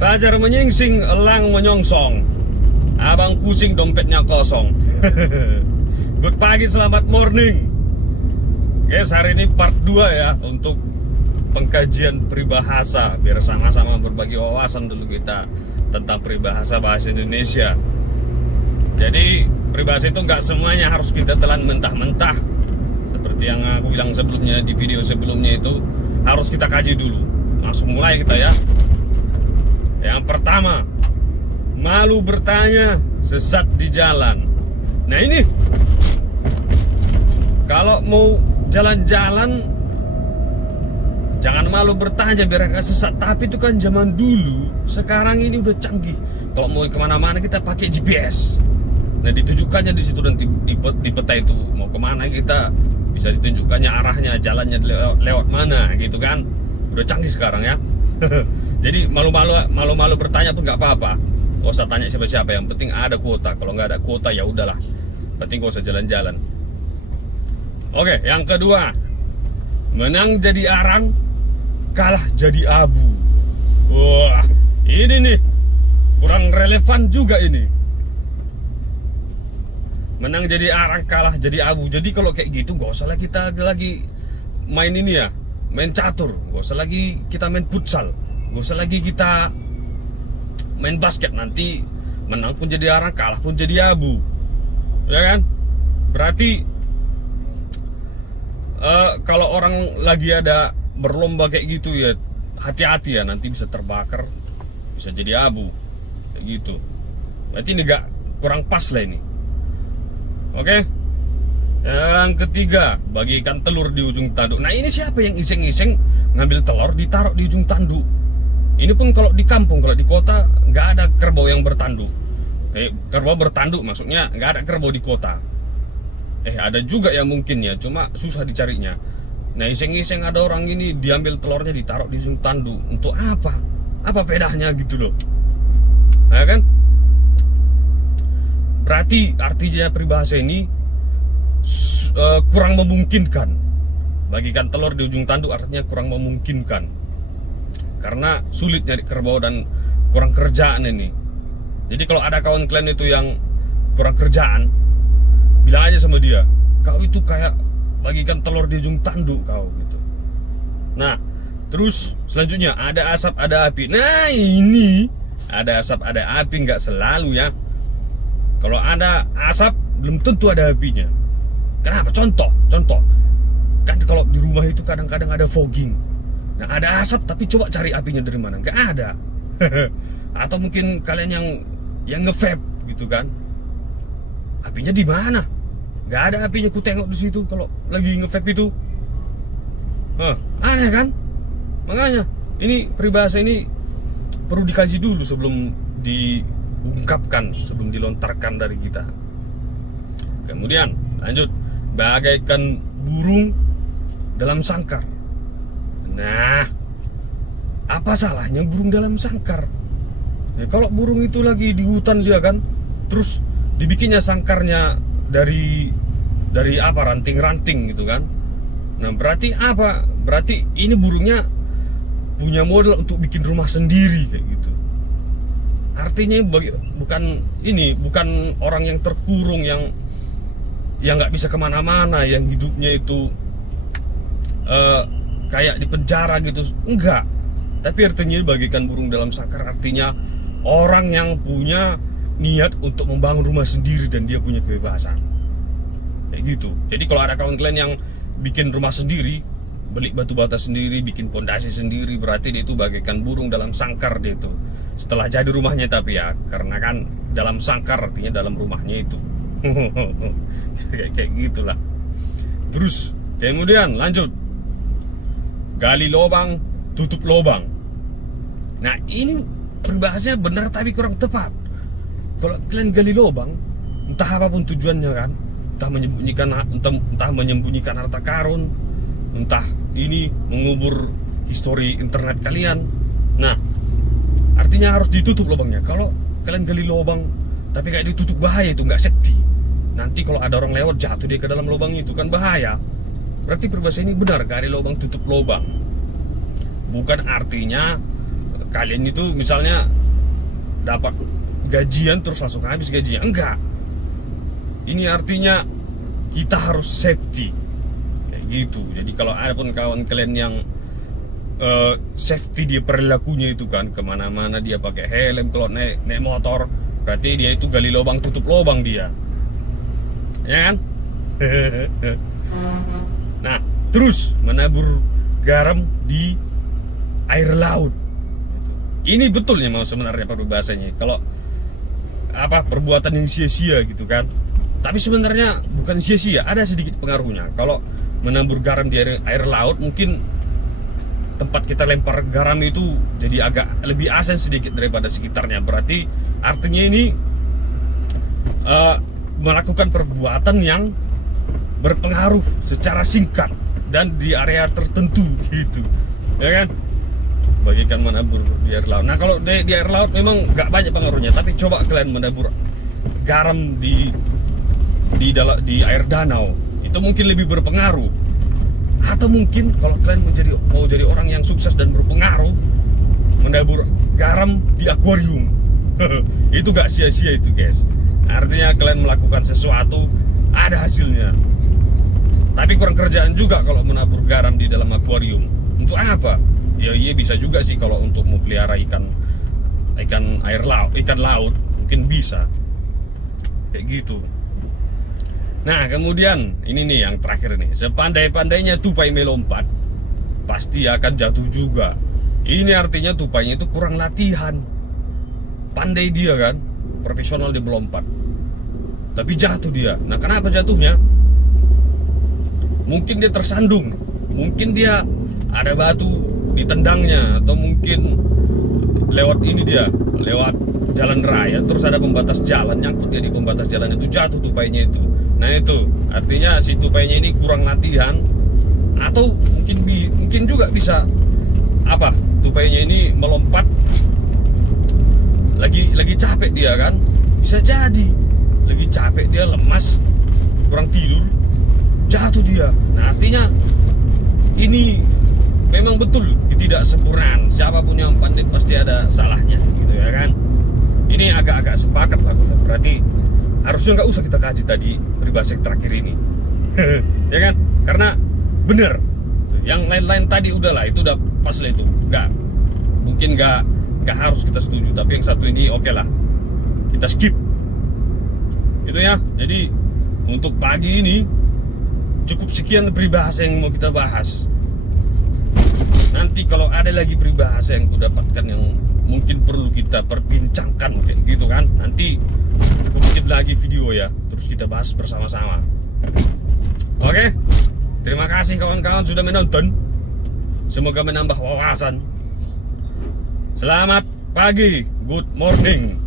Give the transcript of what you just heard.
Fajar menyingsing, elang menyongsong. Abang pusing dompetnya kosong. Good pagi, selamat morning. Guys, hari ini part 2 ya untuk pengkajian peribahasa, biar sama-sama berbagi wawasan dulu kita tentang peribahasa bahasa Indonesia. Jadi peribahasa itu nggak semuanya harus kita telan mentah-mentah. Seperti yang aku bilang sebelumnya di video sebelumnya, itu harus kita kaji dulu. Langsung mulai kita ya. Yang pertama, malu bertanya, sesat di jalan. Nah ini, kalau mau jalan-jalan jangan malu bertanya biar gak sesat. Tapi itu kan zaman dulu. Sekarang ini udah canggih. Kalau mau kemana-mana kita pakai GPS. Nah ditunjukkannya di situ, dan di peta itu mau kemana kita bisa ditunjukkannya arahnya, jalannya lewat mana gitu kan. Udah canggih sekarang ya. Jadi malu-malu bertanya pun nggak apa-apa. Gak usah tanya siapa-siapa, yang penting ada kuota. Kalau nggak ada kuota ya udahlah, penting gak usah jalan-jalan. Oke, yang kedua, menang jadi arang, kalah jadi abu. Wah, ini nih kurang relevan juga ini. Menang jadi arang, kalah jadi abu. Jadi kalau kayak gitu gak usah lagi kita lagi main ini ya, main catur. Gak usah lagi kita main futsal. Gak usah lagi kita main basket. Nanti menang pun jadi arang, kalah pun jadi abu. Ya kan? Berarti kalau orang lagi ada berlomba kayak gitu ya, hati-hati ya, nanti bisa terbakar, bisa jadi abu kayak gitu. Berarti ini gak, kurang pas lah ini. Oke. Yang ketiga, bagikan telur di ujung tanduk. Nah ini siapa yang iseng-iseng ngambil telur ditaruh di ujung tanduk? Ini pun kalau di kampung, kalau di kota nggak ada kerbau yang bertanduk. Kerbau bertanduk maksudnya nggak ada kerbau di kota. Ada juga yang mungkin ya, cuma susah dicarinya. Nah iseng-iseng ada orang ini diambil telurnya ditaruh di ujung tanduk. Untuk apa? Apa bedanya gitu loh? Nah kan? Berarti artinya peribahasa ini kurang memungkinkan. Bagikan telur di ujung tanduk artinya kurang memungkinkan, karena sulit nyari kerbau dan kurang kerjaan ini. Jadi kalau ada kawan kalian itu yang kurang kerjaan, bilang aja sama dia, kau itu kayak bagikan telur di ujung tanduk kau gitu. Nah terus selanjutnya, ada asap ada api. Nah ini ada asap ada api nggak selalu ya. Kalau ada asap belum tentu ada apinya. Kenapa? Contoh kan kalau di rumah itu kadang-kadang ada fogging. Nah ada asap tapi coba cari apinya dari mana, nggak ada. Atau mungkin kalian yang nge-vape gitu kan, apinya di mana? Nggak ada apinya, ku tengok di situ kalau lagi nge-vape itu. Aneh kan? Makanya ini peribahasa ini perlu dikaji dulu sebelum diungkapkan, sebelum dilontarkan dari kita. Kemudian lanjut, bagaikan burung dalam sangkar. Nah, apa salahnya burung dalam sangkar? Ya, kalau burung itu lagi di hutan dia kan, terus dibikinnya sangkarnya dari apa, ranting-ranting gitu kan. Nah berarti apa? Berarti ini burungnya punya modal untuk bikin rumah sendiri kayak gitu. Artinya bukan orang yang terkurung, yang nggak bisa kemana-mana, yang hidupnya itu kayak di penjara gitu. Enggak. Tapi artinya bagikan burung dalam sangkar artinya orang yang punya niat untuk membangun rumah sendiri dan dia punya kebebasan kayak gitu. Jadi kalau ada kawan kalian yang bikin rumah sendiri, beli batu bata sendiri, bikin pondasi sendiri, berarti dia itu bagaikan burung dalam sangkar dia itu. Setelah jadi rumahnya tapi ya, karena kan dalam sangkar artinya dalam rumahnya itu. kayak gitulah. Terus kemudian lanjut, gali lubang tutup lubang. Nah ini peribahasanya benar tapi kurang tepat. Kalau kalian gali lubang, entah apapun tujuannya kan, entah menyembunyikan harta karun, entah ini mengubur histori internet kalian. Nah artinya harus ditutup lubangnya. Kalau kalian gali lubang tapi kayak ditutup, bahaya itu, nggak safety. Nanti kalau ada orang lewat jatuh dia ke dalam lubang itu kan bahaya. Berarti peribahasa ini benar, gali lubang tutup lubang. Bukan artinya kalian itu misalnya dapat gajian terus langsung habis gajinya. Enggak. Ini artinya kita harus safety kayak gitu. Jadi kalau ada pun kawan kalian yang safety dia perilakunya itu kan, kemana-mana dia pakai helm, kalau naik motor berarti dia itu gali lubang tutup lubang dia, ya kan? Nah, terus menabur garam di air laut. Ini betulnya mau sebenarnya peribahasanya. Kalau apa perbuatan yang sia-sia gitu kan. Tapi sebenarnya bukan sia-sia, ada sedikit pengaruhnya. Kalau menabur garam di air laut, mungkin tempat kita lempar garam itu jadi agak lebih asin sedikit daripada sekitarnya. Berarti artinya ini melakukan perbuatan yang berpengaruh secara singkat dan di area tertentu gitu, ya kan? Bagikan menabur di air laut. Nah kalau di air laut memang nggak banyak pengaruhnya, tapi coba kalian menabur garam di air danau, itu mungkin lebih berpengaruh. Atau mungkin kalau kalian mau jadi orang yang sukses dan berpengaruh, menabur garam di akuarium. Itu gak sia-sia itu guys. Artinya kalian melakukan sesuatu, ada hasilnya. Tapi kurang kerjaan juga kalau menabur garam di dalam akuarium. Untuk apa? Ya iya bisa juga sih kalau untuk memelihara ikan laut mungkin bisa. Kayak gitu. Nah kemudian ini nih yang terakhir nih, sepandai-pandainya tupai melompat pasti akan jatuh juga. Ini artinya tupainya itu kurang latihan. Pandai dia kan, profesional dia melompat, tapi jatuh dia. Nah kenapa jatuhnya? Mungkin dia tersandung, mungkin dia ada batu ditendangnya, atau mungkin lewat jalan raya terus ada pembatas jalan, nyangkut dia di pembatas jalan itu, jatuh tupainya itu. Nah itu artinya si tupainya ini kurang latihan, atau mungkin juga bisa apa, tupainya ini melompat lagi capek dia kan, bisa jadi lagi capek dia, lemas, kurang tidur, jatuh dia. Nah artinya ini memang betul ketidaksempurnaan, siapapun yang pandai pasti ada salahnya gitu ya kan. Ini agak-agak sepakat lah, berarti harusnya nggak usah kita kaji tadi peribahasa yang terakhir ini. Ya kan, karena bener yang lain-lain tadi udahlah, itu udah pas lah, itu mungkin nggak harus kita setuju, tapi yang satu ini oke lah, kita skip gitu ya. Jadi untuk pagi ini cukup sekian peribahasa yang mau kita bahas. Nanti kalau ada lagi peribahasa yang kudapatkan yang mungkin perlu kita perbincangkan kayak gitu kan, nanti bikin lagi video ya, terus kita bahas bersama-sama. Oke, terima kasih kawan-kawan sudah menonton, semoga menambah wawasan. Selamat pagi, good morning.